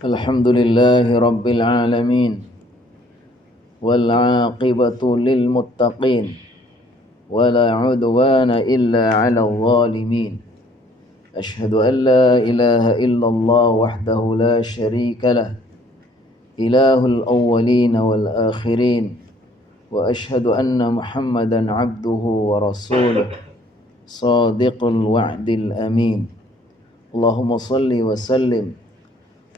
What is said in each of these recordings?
الحمد لله رب العالمين والعاقبة للمتقين ولا عدوان إلا على الظالمين أشهد أن لا إله إلا الله وحده لا شريك له إله الأولين والآخرين وأشهد أن محمدا عبده ورسوله صادق الوعد الأمين اللهم صل وسلم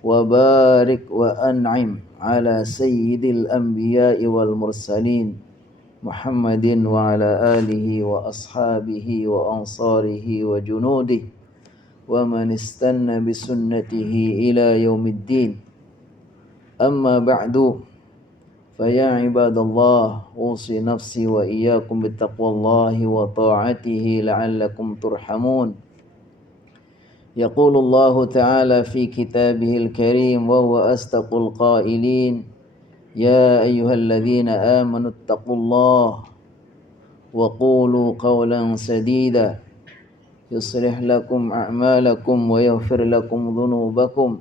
وبارك وأنعم على سيد الأنبياء والمرسلين محمد وعلى آله وأصحابه وأنصاره وجنوده ومن استنى بسنته إلى يوم الدين أما بعد فيا عباد الله أوصي نفسي وإياكم بتقوى الله وطاعته لعلكم ترحمون يقول الله تعالى في كتابه الكريم وهو أصدق القائلين يا أيها الذين آمنوا اتقوا الله وقولوا قولا سديدا يصلح لكم أعمالكم ويغفر لكم ذنوبكم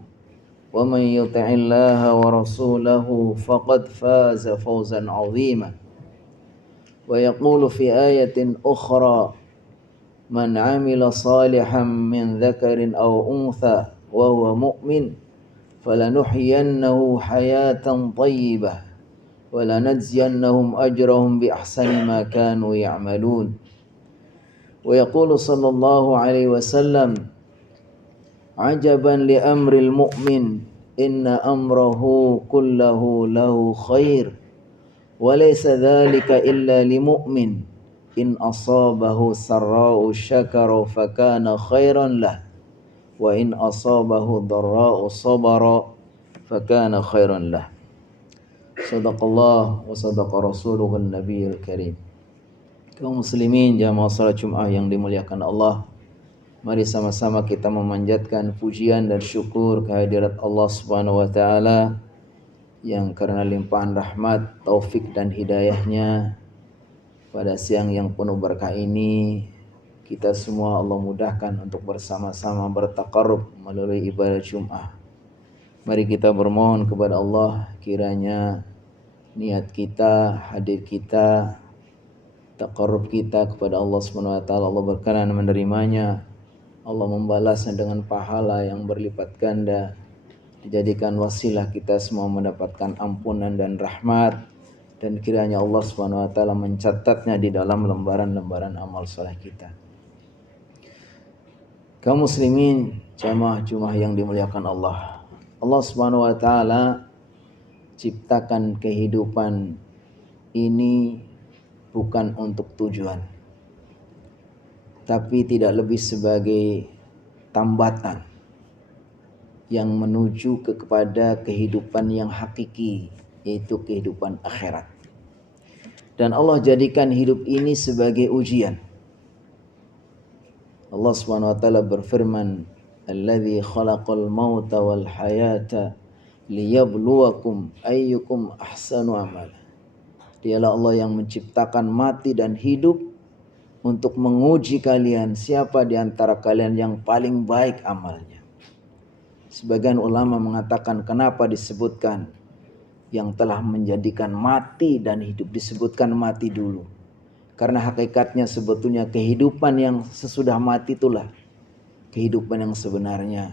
ومن يطع الله ورسوله فقد فاز فوزا عظيما ويقول في آية أخرى من عمل صالحا من ذكر أو أنثى وهو مؤمن فلنحيينه حياة طيبة ولنجزينهم أجرهم بأحسن ما كانوا يعملون ويقول صلى الله عليه وسلم عجبا لأمر المؤمن إن أمره كله له خير وليس ذلك إلا لمؤمن إن أصابه سراء شكر فكان خيرا له وإن أصابه ضراء صبر فكان خيرا له صدق الله وصدق رسوله النبي الكريم. Kaum muslimin jamaah salat Jumat yang dimuliakan Allah, mari sama-sama kita memanjatkan pujian dan syukur kehadirat Allah Subhanahu wa taala yang karena limpahan rahmat, taufik dan hidayahnya pada siang yang penuh berkah ini kita semua Allah mudahkan untuk bersama-sama bertaqarrub melalui ibadah Jumat. Mari kita bermohon kepada Allah kiranya niat kita, hadir kita, taqarrub kita kepada Allah Subhanahu wa taala Allah berkenan menerimanya. Allah membalasnya dengan pahala yang berlipat ganda. Dijadikan wasilah kita semua mendapatkan ampunan dan rahmat. Dan kiranya Allah Subhanahu wa taala mencatatnya di dalam lembaran-lembaran amal saleh kita. Kaum muslimin, jamaah Jumat yang dimuliakan Allah. Allah Subhanahu wa taala ciptakan kehidupan ini bukan untuk tujuan, tapi tidak lebih sebagai tambatan yang menuju kepada kehidupan yang hakiki, yaitu kehidupan akhirat. Dan Allah jadikan hidup ini sebagai ujian. Allah Subhanahu wa taala berfirman, "Alladzi khalaqal mauta wal hayata liyabluwakum ayyukum ahsanu amala." Dialah Allah yang menciptakan mati dan hidup untuk menguji kalian siapa di antara kalian yang paling baik amalnya. Sebagian ulama mengatakan kenapa disebutkan yang telah menjadikan mati dan hidup disebutkan mati dulu. Karena hakikatnya sebetulnya kehidupan yang sesudah mati itulah kehidupan yang sebenarnya.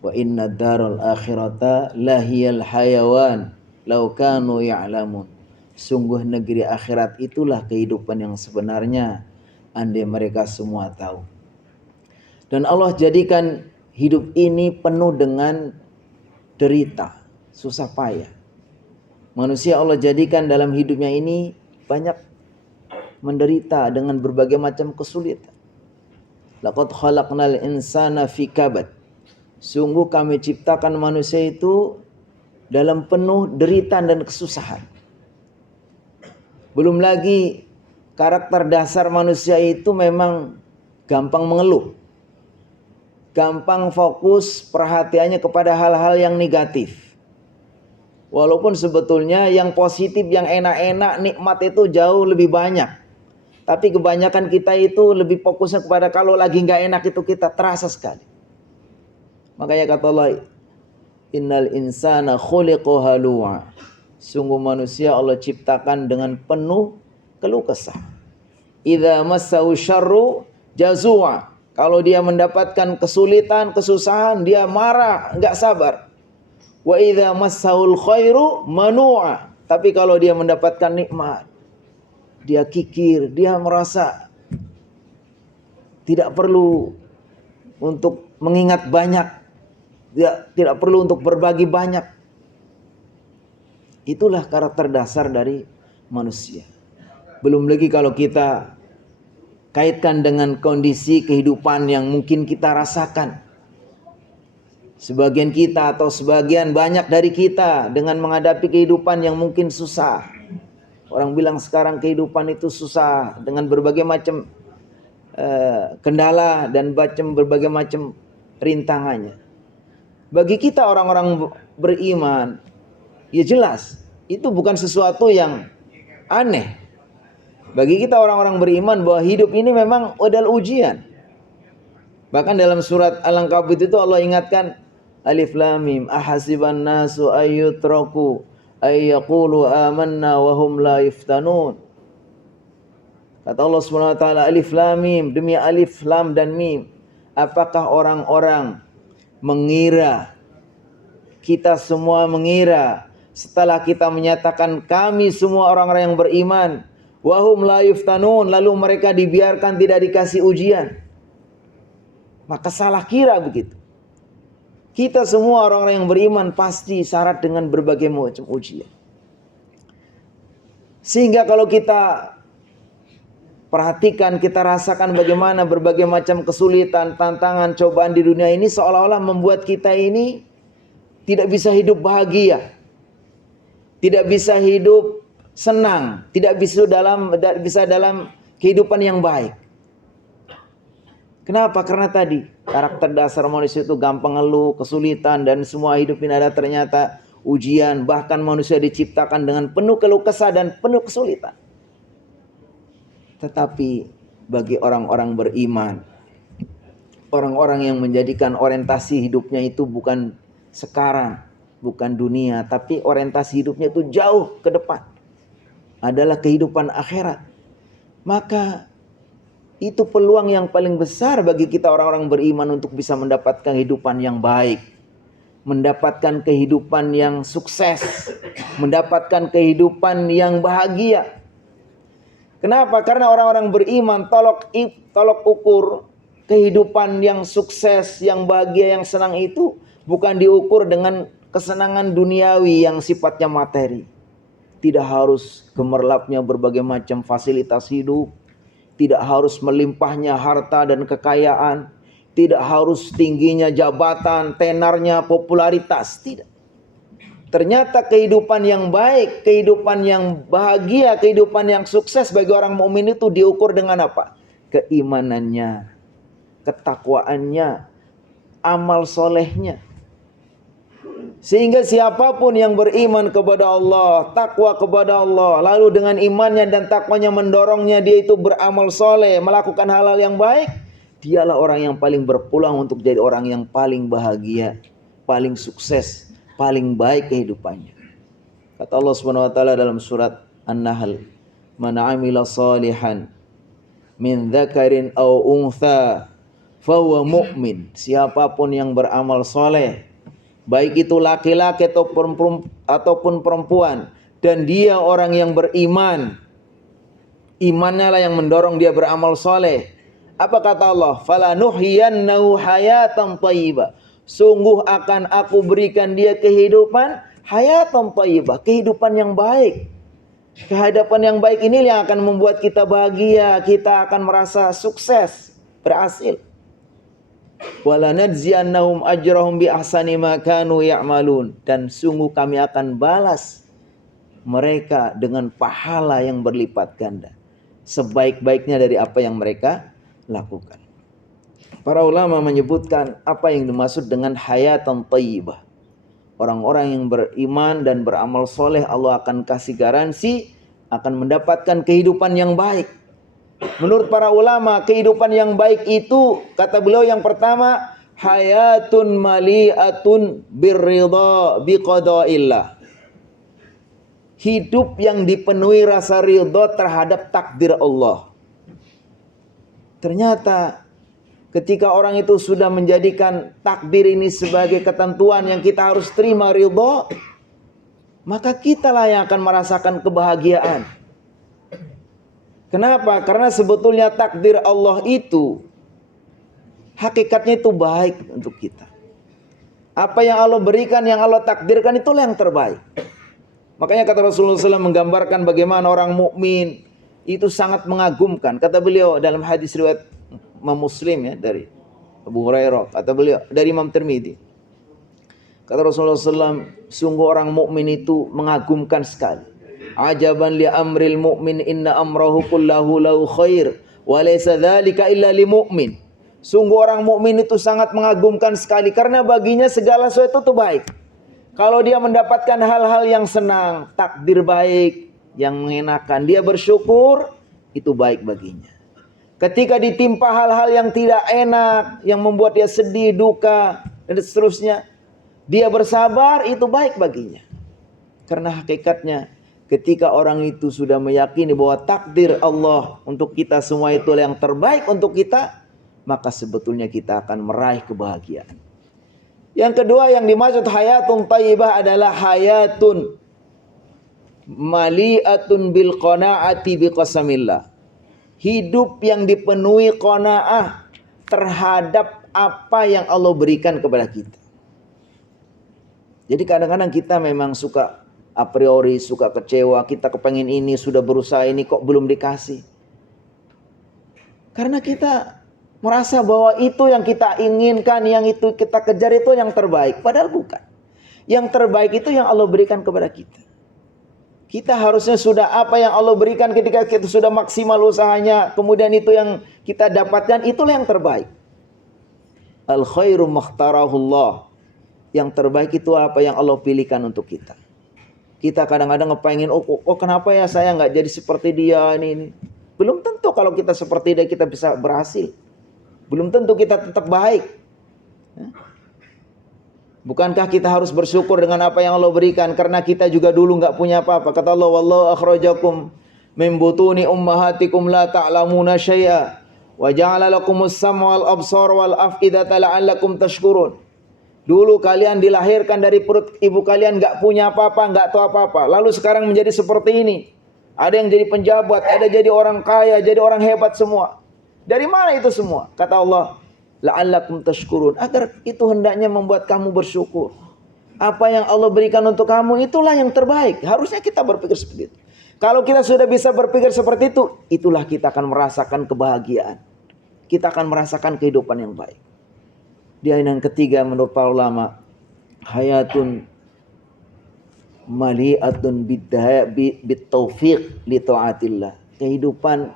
Wa inna daral akhirata lahiyal hayawan law kanu ya'lamun. Sungguh negeri akhirat itulah kehidupan yang sebenarnya andai mereka semua tahu. Dan Allah jadikan hidup ini penuh dengan derita, susah payah. Manusia Allah jadikan dalam hidupnya ini banyak menderita dengan berbagai macam kesulitan. Laqad khalaqnal insana fi kabad. Sungguh kami ciptakan manusia itu dalam penuh derita dan kesusahan. Belum lagi karakter dasar manusia itu memang gampang mengeluh. Gampang fokus perhatiannya kepada hal-hal yang negatif. Walaupun sebetulnya yang positif, yang enak-enak, nikmat itu jauh lebih banyak. Tapi kebanyakan kita itu lebih fokusnya kepada kalau lagi nggak enak itu kita terasa sekali. Makanya kata Allah, Innal insana khuliqa halu'a. Sungguh manusia Allah ciptakan dengan penuh keluh kesah. Idza massahu syarru jazua. Kalau dia mendapatkan kesulitan, kesusahan, dia marah, enggak sabar. Wa idza massahul khairu manu'a. Tapi kalau dia mendapatkan nikmat, dia kikir, dia merasa tidak perlu untuk mengingat banyak, dia tidak perlu untuk berbagi banyak. Itulah karakter dasar dari manusia. Belum lagi kalau kita kaitkan dengan kondisi kehidupan yang mungkin kita rasakan. Sebagian kita atau sebagian banyak dari kita dengan menghadapi kehidupan yang mungkin susah. Orang bilang sekarang kehidupan itu susah dengan berbagai macam kendala dan berbagai macam rintangannya. Bagi kita orang-orang beriman, ya jelas itu bukan sesuatu yang aneh. Bagi kita orang-orang beriman bahwa hidup ini memang adalah ujian. Bahkan dalam surat Al-Ankabut itu Allah ingatkan, Alif Lam Mim, ahasiban nasu ayyutraku ayyaqulu amanna wa hum la yuftanun. Kata Allah Subhanahu wa taala, Alif Lam Mim, demi alif, lam dan mim. Apakah orang-orang mengira, kita semua mengira setelah kita menyatakan kami semua orang-orang yang beriman, wa hum la yuftanun, lalu mereka dibiarkan tidak dikasih ujian? Maka salah kira begitu. Kita semua orang-orang yang beriman pasti syarat dengan berbagai macam ujian. Sehingga kalau kita perhatikan, kita rasakan bagaimana berbagai macam kesulitan, tantangan, cobaan di dunia ini seolah-olah membuat kita ini tidak bisa hidup bahagia. Tidak bisa hidup senang, tidak bisa dalam kehidupan yang baik. Kenapa? Karena tadi karakter dasar manusia itu gampang ngeluh, kesulitan, dan semua hidup ini ada ternyata ujian. Bahkan manusia diciptakan dengan penuh keluh kesah dan penuh kesulitan. Tetapi bagi orang-orang beriman, orang-orang yang menjadikan orientasi hidupnya itu bukan sekarang, bukan dunia, tapi orientasi hidupnya itu jauh ke depan, adalah kehidupan akhirat. Maka itu peluang yang paling besar bagi kita orang-orang beriman untuk bisa mendapatkan kehidupan yang baik, mendapatkan kehidupan yang sukses, mendapatkan kehidupan yang bahagia. Kenapa? Karena orang-orang beriman tolok ukur kehidupan yang sukses, yang bahagia, yang senang itu bukan diukur dengan kesenangan duniawi yang sifatnya materi. Tidak harus gemerlapnya berbagai macam fasilitas hidup, tidak harus melimpahnya harta dan kekayaan, tidak harus tingginya jabatan, tenarnya popularitas, tidak. Ternyata kehidupan yang baik, kehidupan yang bahagia, kehidupan yang sukses bagi orang mukmin itu diukur dengan apa? Keimanannya, ketakwaannya, amal solehnya. Sehingga siapapun yang beriman kepada Allah, takwa kepada Allah, lalu dengan imannya dan takwanya mendorongnya dia itu beramal soleh, melakukan hal-hal yang baik, dialah orang yang paling berpeluang untuk jadi orang yang paling bahagia, paling sukses, paling baik kehidupannya. Kata Allah Subhanahu wa taala dalam surat An-Nahl, "Man 'amila shalihan min dzakarin aw untha fahuwa mu'min." Siapapun yang beramal soleh, baik itu laki-laki ataupun perempuan, dan dia orang yang beriman, imannya lah yang mendorong dia beramal soleh. Apa kata Allah? "Falanuhyiyannahu hayatan thayyibah." Sungguh akan aku berikan dia kehidupan hayatan thayyibah, kehidupan yang baik. Kehidupan yang baik ini yang akan membuat kita bahagia, kita akan merasa sukses, berhasil. "Walanadziyannahum ajrahum bi ahsani ma kanu ya'malun." Dan sungguh kami akan balas mereka dengan pahala yang berlipat ganda, sebaik-baiknya dari apa yang mereka lakukan. Para ulama menyebutkan apa yang dimaksud dengan hayatan thayyibah. Orang-orang yang beriman dan beramal soleh, Allah akan kasih garansi akan mendapatkan kehidupan yang baik. Menurut para ulama, kehidupan yang baik itu, kata beliau, yang pertama, hayatun mali'atun birridha biqada'illah. Hidup yang dipenuhi rasa ridha terhadap takdir Allah. Ternyata ketika orang itu sudah menjadikan takdir ini sebagai ketentuan yang kita harus terima ridha, maka kitalah yang akan merasakan kebahagiaan. Kenapa? Karena sebetulnya takdir Allah itu hakikatnya itu baik untuk kita. Apa yang Allah berikan, yang Allah takdirkan itulah yang terbaik. Makanya kata Rasulullah SAW menggambarkan bagaimana orang mukmin itu sangat mengagumkan. Kata beliau dalam hadis riwayat Imam Muslim ya, dari Abu Hurairah, kata beliau dari Imam Tirmidzi. Kata Rasulullah SAW, sungguh orang mukmin itu mengagumkan sekali. Ajaban li amril mu'min inna amrahu kullahu lahu khair wa laysa dzalika illa lil mu'min. Sungguh orang mukmin itu sangat mengagumkan sekali karena baginya segala sesuatu itu baik. Kalau dia mendapatkan hal-hal yang senang, takdir baik, yang mengenakan, dia bersyukur, itu baik baginya. Ketika ditimpa hal-hal yang tidak enak, yang membuat dia sedih, duka, dan seterusnya, dia bersabar, itu baik baginya. Karena hakikatnya, ketika orang itu sudah meyakini bahwa takdir Allah untuk kita semua itu yang terbaik untuk kita, maka sebetulnya kita akan meraih kebahagiaan. Yang kedua yang dimaksud hayatun thayyibah adalah hayatun mali'atun bil qanaati bi qasamillah. Hidup yang dipenuhi qanaah terhadap apa yang Allah berikan kepada kita. Jadi kadang-kadang kita memang suka a priori, suka kecewa, kita kepengen ini, sudah berusaha ini kok belum dikasih. Karena kita merasa bahwa itu yang kita inginkan, yang itu kita kejar itu yang terbaik. Padahal bukan. Yang terbaik itu yang Allah berikan kepada kita. Kita harusnya sudah apa yang Allah berikan ketika kita sudah maksimal usahanya. Kemudian itu yang kita dapatkan, itulah yang terbaik. Al khairu makhtarahullah. Yang terbaik itu apa yang Allah pilihkan untuk kita. Kita kadang-kadang ngepengen, kenapa ya saya nggak jadi seperti dia ini. Belum tentu kalau kita seperti dia kita bisa berhasil. Belum tentu kita tetap baik. Bukankah kita harus bersyukur dengan apa yang Allah berikan? Karena kita juga dulu nggak punya apa-apa. Kata Allah, wallahu akhrajakum min butuni ummahatikum la ta'lamuna syai'a wa ja'ala lakumus sam'a wal absar wal af'idata la'allakum tashkurun. Dulu kalian dilahirkan dari perut ibu kalian nggak punya apa-apa, nggak tahu apa-apa. Lalu sekarang menjadi seperti ini. Ada yang jadi penjabat, ada jadi orang kaya, jadi orang hebat semua. Dari mana itu semua? Kata Allah, la'allakum tashkurun. Agar itu hendaknya membuat kamu bersyukur. Apa yang Allah berikan untuk kamu itulah yang terbaik. Harusnya kita berpikir seperti itu. Kalau kita sudah bisa berpikir seperti itu, itulah kita akan merasakan kebahagiaan. Kita akan merasakan kehidupan yang baik. Di ayat yang ketiga menurut para ulama, hayatun mali'atun bit-taufiq li ta'atillah. Kehidupan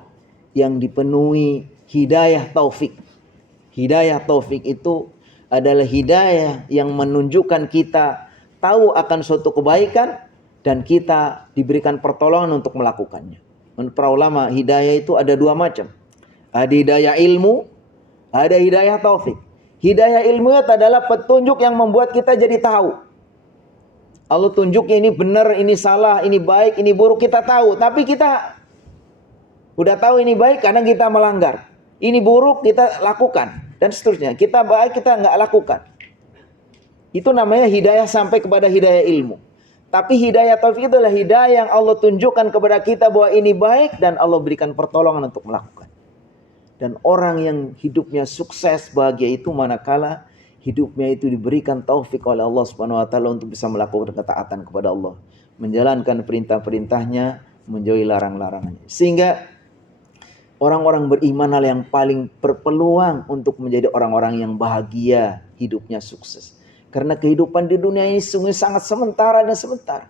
yang dipenuhi hidayah taufik. Hidayah taufik itu adalah hidayah yang menunjukkan kita tahu akan suatu kebaikan dan kita diberikan pertolongan untuk melakukannya. Menurut para ulama, hidayah itu ada dua macam. Ada hidayah ilmu, ada hidayah taufik. Hidayah ilmu itu adalah petunjuk yang membuat kita jadi tahu. Allah tunjuk ini benar, ini salah, ini baik, ini buruk, kita tahu. Tapi kita udah tahu ini baik karena kita melanggar. Ini buruk kita lakukan dan seterusnya. Kita baik kita nggak lakukan. Itu namanya hidayah sampai kepada hidayah ilmu. Tapi hidayah taufik itu adalah hidayah yang Allah tunjukkan kepada kita bahwa ini baik dan Allah berikan pertolongan untuk melakukan. Dan orang yang hidupnya sukses bahagia itu manakala hidupnya itu diberikan taufik oleh Allah Subhanahu wa taala untuk bisa melakukan ketaatan kepada Allah, menjalankan perintah-perintahnya, menjauhi larang-larangannya. Sehingga orang-orang beriman yang paling berpeluang untuk menjadi orang-orang yang bahagia, hidupnya sukses. Karena kehidupan di dunia ini sungguh sangat sementara dan sebentar.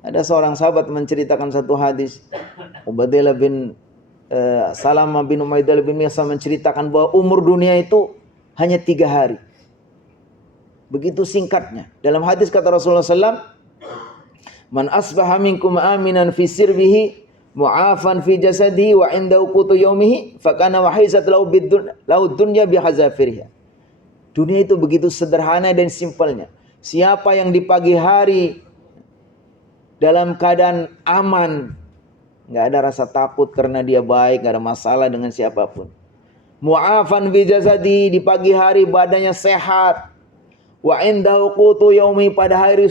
Ada seorang sahabat menceritakan satu hadis. Ubadillah bin Salamah bin Umaidah bin Mihsan menceritakan bahwa umur dunia itu hanya 3 hari. Begitu singkatnya. Dalam hadis kata Rasulullah SAW, man asbaha minkum aminan fi sirbihi mu'afan fi jasadihi wa indahu qutu yaumihi fakana wahizat lahu dunya bihazafiriha. Dunia itu begitu sederhana dan simpelnya. Siapa yang di pagi hari dalam keadaan aman, nggak ada rasa takut karena dia baik, nggak ada masalah dengan siapapun. Mu'afan bi jasadi, di pagi hari badannya sehat. Wa indahu qutu yaumi, pada hari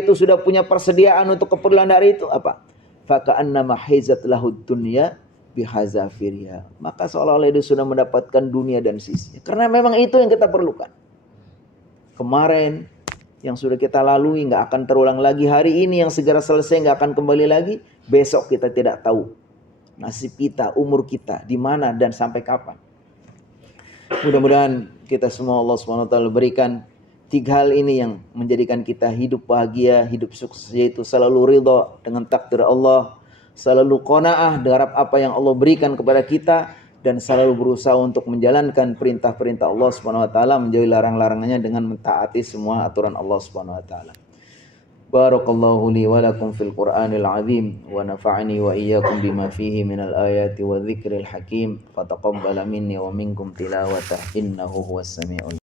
itu sudah punya persediaan untuk keperluan hari itu apa? Fa ka'annama hizat lahud dunya bihazafiriha. Maka seolah-olah dia sudah mendapatkan dunia dan sisinya. Karena memang itu yang kita perlukan. Kemarin yang sudah kita lalui nggak akan terulang lagi. Hari ini yang segera selesai nggak akan kembali lagi. Besok kita tidak tahu nasib kita, umur kita di mana dan sampai kapan. Mudah-mudahan kita semua Allah SWT berikan 3 hal ini yang menjadikan kita hidup bahagia, hidup sukses, yaitu selalu ridha dengan takdir Allah, selalu qanaah dengan apa yang Allah berikan kepada kita, dan selalu berusaha untuk menjalankan perintah-perintah Allah SWT, menjauhi larang-larangannya dengan mentaati semua aturan Allah SWT. Barakallahu li wa lakum fil Qur'anil azim wa nafa'ani wa iyyakum bima fihi minal ayati wa dzikril hakim. Fataqabbala minni wa minkum tilawatah innahu huwas samiul